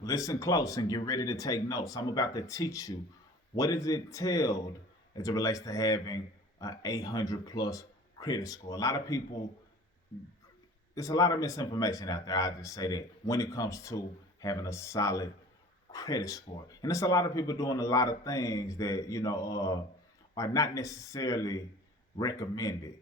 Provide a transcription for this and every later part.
Listen close and get ready to take notes. I'm about to teach you what is entailed as it relates to having an 800 plus credit score. A lot of people, there's a lot of misinformation out there. I just say that when it comes to having a solid credit score, and there's a lot of people doing a lot of things that are not necessarily recommended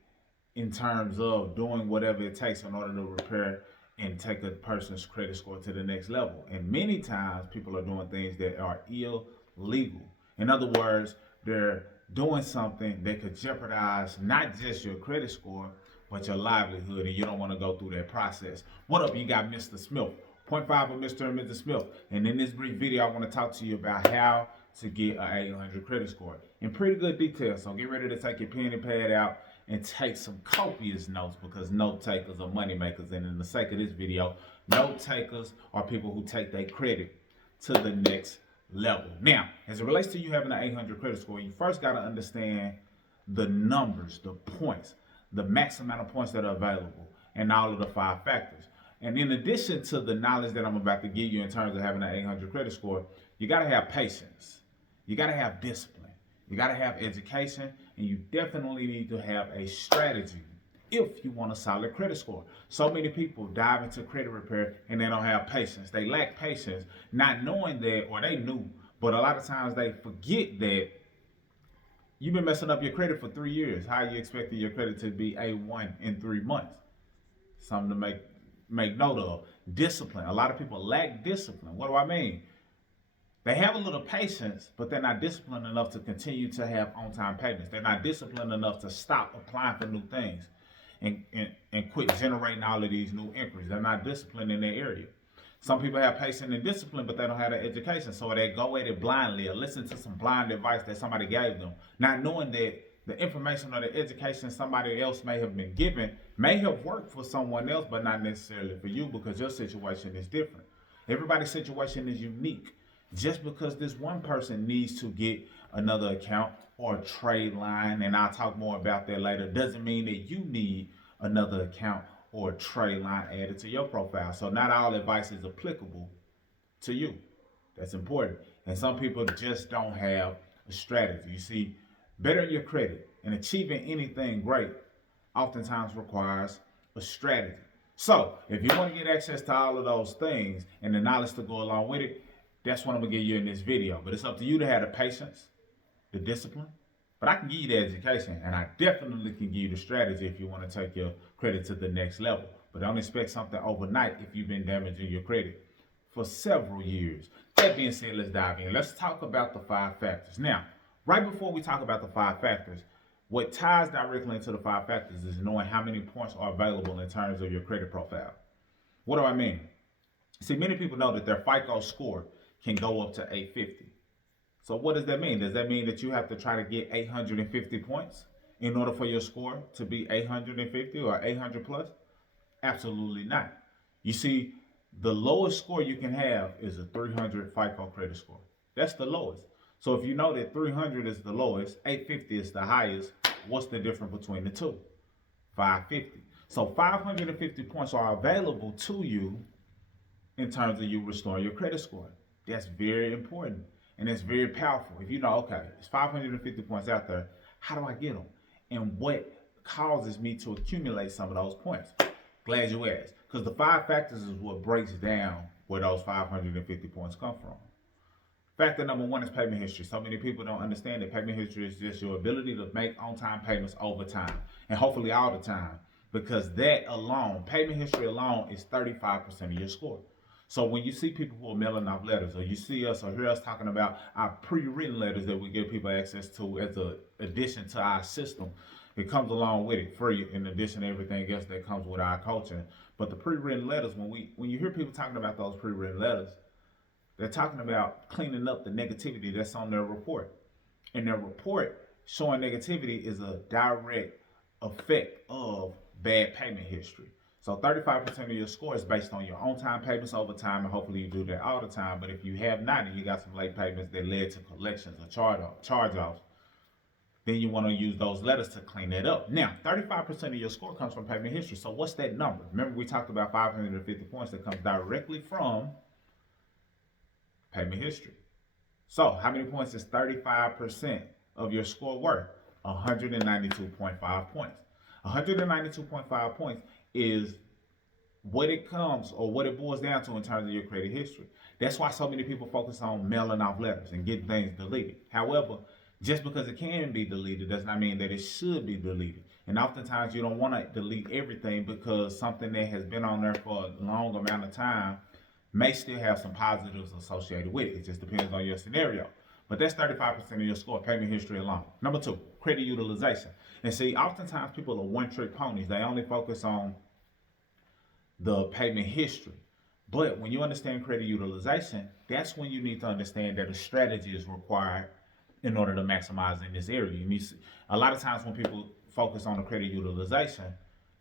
in terms of doing whatever it takes in order to repair and take a person's credit score to the next level. And many times people are doing things that are illegal. In other words, they're doing something that could jeopardize not just your credit score, but your livelihood, and you don't want to go through that process. What up, you got Mr. Smith, point five of Mr. and Mrs. Smith. And in this brief video, I want to talk to you about how to get an 800 credit score in pretty good detail. So get ready to take your pen and pad out and take some copious notes, because note takers are money makers. And in the sake of this video, note takers are people who take their credit to the next level. Now, as it relates to you having an 800 credit score, you first got to understand the numbers, the points, the max amount of points that are available, and all of the 5 factors. And in addition to the knowledge that I'm about to give you in terms of having an 800 credit score, you got to have patience. You got to have discipline. You got to have education, and you definitely need to have a strategy if you want a solid credit score. So many people dive into credit repair and they don't have patience. They lack patience, not knowing that, or they knew, but a lot of times they forget that you've been messing up your credit for 3 years. How are you expecting your credit to be A1 in 3 months? Something to make note of. Discipline. A lot of people lack discipline. What do I mean? They have a little patience, but they're not disciplined enough to continue to have on-time payments. They're not disciplined enough to stop applying for new things and quit generating all of these new inquiries. They're not disciplined in their area. Some people have patience and discipline, but they don't have the education. So they go at it blindly or listen to some blind advice that somebody gave them, not knowing that the information or the education somebody else may have been given may have worked for someone else, but not necessarily for you, because your situation is different. Everybody's situation is unique. Just because this one person needs to get another account or a trade line, and I'll talk more about that later, doesn't mean that you need another account or a trade line added to your profile. So not all advice is applicable to you. That's important. And some people just don't have a strategy. You see, bettering your credit and achieving anything great oftentimes requires a strategy. So if you want to get access to all of those things and the knowledge to go along with it, that's what I'm gonna give you in this video. But it's up to you to have the patience, the discipline. But I can give you the education, and I definitely can give you the strategy if you want to take your credit to the next level. But don't expect something overnight if you've been damaging your credit for several years. That being said, let's dive in. Let's talk about the 5 factors. Now, right before we talk about the 5 factors, what ties directly into the 5 factors is knowing how many points are available in terms of your credit profile. What do I mean? See, many people know that their FICO score can go up to 850. So what does that mean? Does that mean that you have to try to get 850 points in order for your score to be 850 or 800 plus? Absolutely not. You see, the lowest score you can have is a 300 FICO credit score. That's the lowest. So if you know that 300 is the lowest, 850 is the highest, what's the difference between the two? 550. So 550 points are available to you in terms of you restoring your credit score. That's very important, and it's very powerful. If you know, okay, it's 550 points out there, how do I get them? And what causes me to accumulate some of those points? Glad you asked, because the 5 factors is what breaks down where those 550 points come from. Factor number 1 is payment history. So many people don't understand that payment history is just your ability to make on-time payments over time, and hopefully all the time, because that alone, payment history alone, is 35% of your score. So when you see people who are mailing off letters, or you see us or hear us talking about our pre-written letters that we give people access to as an addition to our system, it comes along with it free, in addition to everything else that comes with our coaching. But the pre-written letters, when you hear people talking about those pre-written letters, they're talking about cleaning up the negativity that's on their report. And their report showing negativity is a direct effect of bad payment history. So 35% of your score is based on your on-time payments over time, and hopefully you do that all the time. But if you have not, and you got some late payments that led to collections or charge-offs, then you want to use those letters to clean that up. Now, 35% of your score comes from payment history. So what's that number? Remember, we talked about 550 points that comes directly from Payment history. So, how many points is 35% of your score worth? 192.5 points. 192.5 points is what it comes or what it boils down to in terms of your credit history. That's why so many people focus on mailing off letters and getting things deleted. However, just because it can be deleted does not mean that it should be deleted. And oftentimes you don't want to delete everything because something that has been on there for a long amount of time may still have some positives associated with it. It just depends on your scenario. But that's 35% of your score, payment history alone. Number two, credit utilization. And see, oftentimes people are one-trick ponies. They only focus on the payment history. But when you understand credit utilization, that's when you need to understand that a strategy is required in order to maximize in this area. You need a lot of times when people focus on the credit utilization,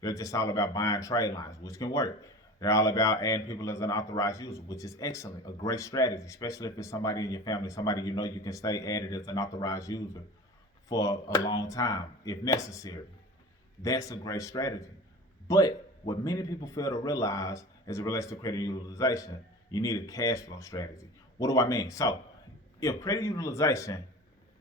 they're just all about buying trade lines, which can work. They're all about adding people as an authorized user, which is excellent, a great strategy, especially if it's somebody in your family, somebody you know you can stay added as an authorized user for a long time if necessary. That's a great strategy. But what many people fail to realize as it relates to credit utilization, you need a cash flow strategy. What do I mean? So, if credit utilization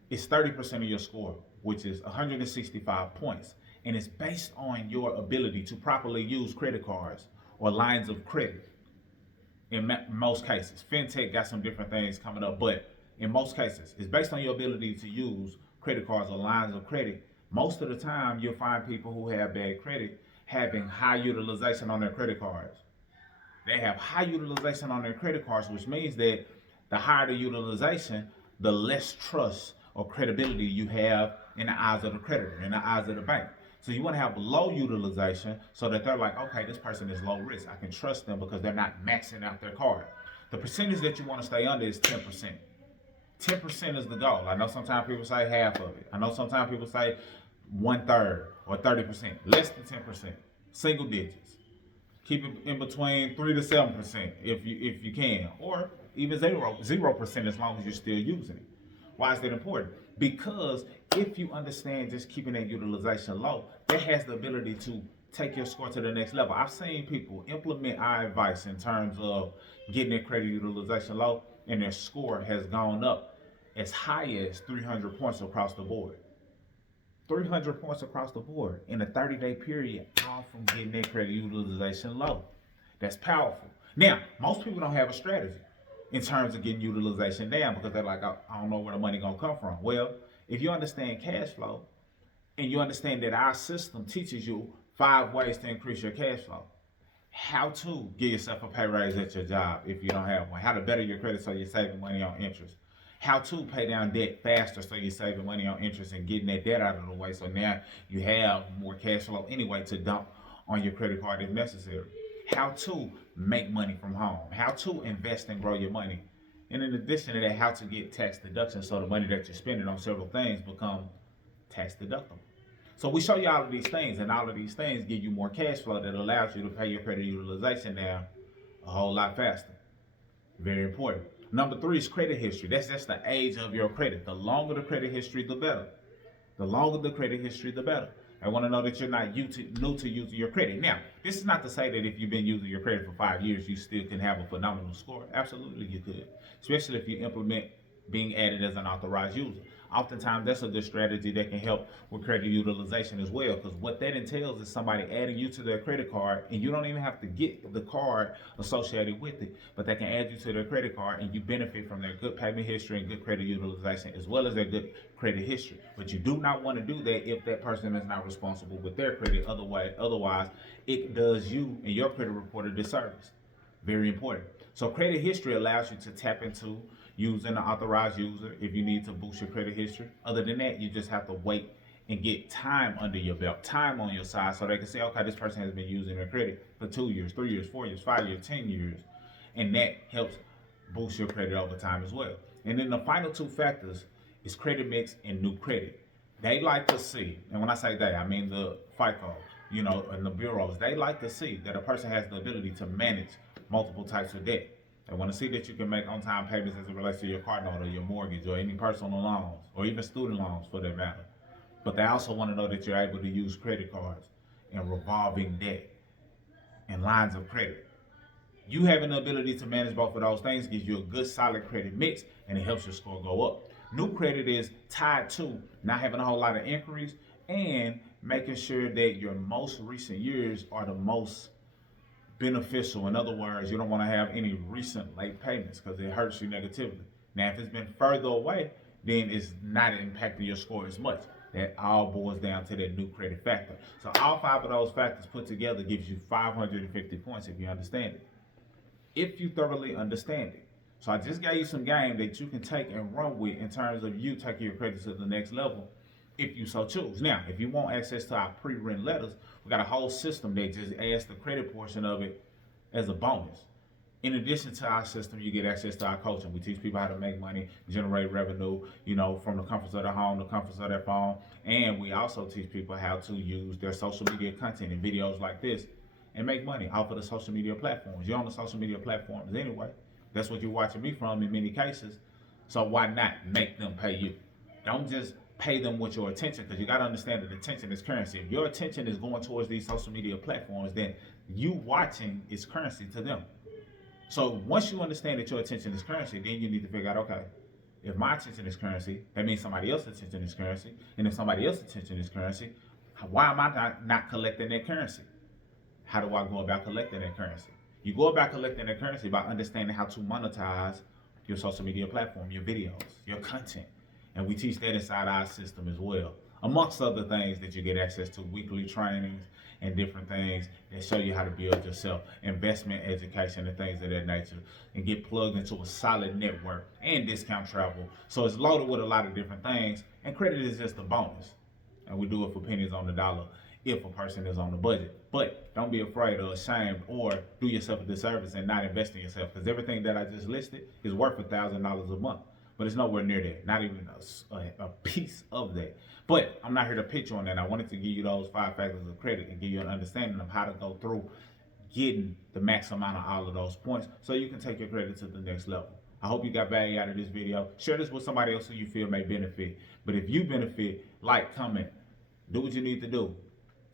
is 30% of your score, which is 165 points, and it's based on your ability to properly use credit cards or lines of credit, in most cases. Fintech got some different things coming up, but in most cases, it's based on your ability to use credit cards or lines of credit. Most of the time, you'll find people who have bad credit having high utilization on their credit cards. They have high utilization on their credit cards, which means that the higher the utilization, the less trust or credibility you have in the eyes of the creditor, in the eyes of the bank. So you want to have low utilization so that they're like, okay, this person is low risk. I can trust them because they're not maxing out their card. The percentage that you want to stay under is 10%. 10% is the goal. I know sometimes people say half of it. I know sometimes people say 1/3 or 30%. Less than 10%. Single digits. Keep it in between 3 to 7% if you can, or even 0% as long as you're still using it. Why is that important? Because if you understand just keeping that utilization low, that has the ability to take your score to the next level. I've seen people implement our advice in terms of getting their credit utilization low, and their score has gone up as high as 300 points across the board. 300 points across the board in a 30-day period, all from getting their credit utilization low. That's powerful. Now, most people don't have a strategy in terms of getting utilization down because they're like, I don't know where the money gonna come from. Well, if you understand cash flow and you understand that our system teaches you 5 ways to increase your cash flow, how to give yourself a pay raise at your job if you don't have one, how to better your credit so you're saving money on interest, how to pay down debt faster so you're saving money on interest and getting that debt out of the way so now you have more cash flow anyway to dump on your credit card if necessary, how to make money from home, how to invest and grow your money, and in addition to that, how to get tax deductions so the money that you're spending on several things become tax deductible. So we show you all of these things, and all of these things give you more cash flow that allows you to pay your credit utilization down a whole lot faster. Very important. Number 3 is credit history. That's just the age of your credit. The longer the credit history, the better. The longer the credit history, the better. I want to know that you're not new to using your credit. Now, this is not to say that if you've been using your credit for 5 years, you still can have a phenomenal score. Absolutely, you could. Especially if you implement being added as an authorized user. Oftentimes, that's a good strategy that can help with credit utilization as well, because what that entails is somebody adding you to their credit card, and you don't even have to get the card associated with it, but they can add you to their credit card, and you benefit from their good payment history and good credit utilization, as well as their good credit history. But you do not want to do that if that person is not responsible with their credit. Otherwise, it does you and your credit report a disservice. Very important. So credit history allows you to tap into using an authorized user if you need to boost your credit history. Other than that, you just have to wait and get time under your belt, time on your side, so they can say, okay, this person has been using their credit for 2 years, 3 years, 4 years, 5 years, 10 years. And that helps boost your credit over time as well. And then the final 2 factors is credit mix and new credit. They like to see, and when I say they, I mean the FICO, and the bureaus, they like to see that a person has the ability to manage multiple types of debt. They want to see that you can make on-time payments as it relates to your car note or your mortgage or any personal loans or even student loans for that matter. But they also want to know that you're able to use credit cards and revolving debt and lines of credit. You having the ability to manage both of those things gives you a good solid credit mix, and it helps your score go up. New credit is tied to not having a whole lot of inquiries and making sure that your most recent years are the most beneficial. In other words, you don't want to have any recent late payments because it hurts you negatively. Now, if it's been further away, then it's not impacting your score as much. That all boils down to that new credit factor. So all five of those factors put together gives you 550 points if you understand it. If you thoroughly understand it. So I just gave you some game that you can take and run with in terms of you taking your credit to the next level if you so choose. Now, if you want access to our pre-written letters, we got a whole system that just adds the credit portion of it as a bonus. In addition to our system, you get access to our coaching. We teach people how to make money, generate revenue, from the comforts of their home, the comforts of their phone. And we also teach people how to use their social media content and videos like this and make money off of the social media platforms. You're on the social media platforms anyway. That's what you're watching me from in many cases. So why not make them pay you? Don't just pay them with your attention, because you got to understand that attention is currency. If your attention is going towards these social media platforms, then you watching is currency to them. So once you understand that your attention is currency, then you need to figure out, okay, if my attention is currency, that means somebody else's attention is currency. And if somebody else's attention is currency, why am I not collecting that currency? How do I go about collecting that currency? You go about collecting that currency by understanding how to monetize your social media platform, your videos, your content. And we teach that inside our system as well. Amongst other things that you get access to, weekly trainings and different things that show you how to build yourself, investment education and things of that nature, and get plugged into a solid network and discount travel. So it's loaded with a lot of different things, and credit is just a bonus. And we do it for pennies on the dollar if a person is on the budget. But don't be afraid or ashamed or do yourself a disservice and not invest in yourself, because everything that I just listed is worth $1,000 a month. But it's nowhere near that, not even a piece of that. But I'm not here to pitch on that. I wanted to give you those 5 factors of credit and give you an understanding of how to go through getting the max amount of all of those points so you can take your credit to the next level. I hope you got value out of this video. Share this with somebody else who you feel may benefit. But if you benefit, like, comment, do what you need to do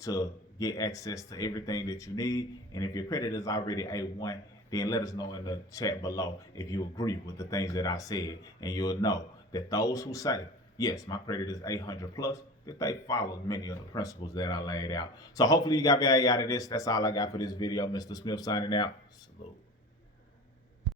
to get access to everything that you need. And if your credit is already A1, then let us know in the chat below if you agree with the things that I said. And you'll know that those who say, yes, my credit is 800 plus, that they followed many of the principles that I laid out. So hopefully you got value out of this. That's all I got for this video. Mr. Smith signing out. Salute.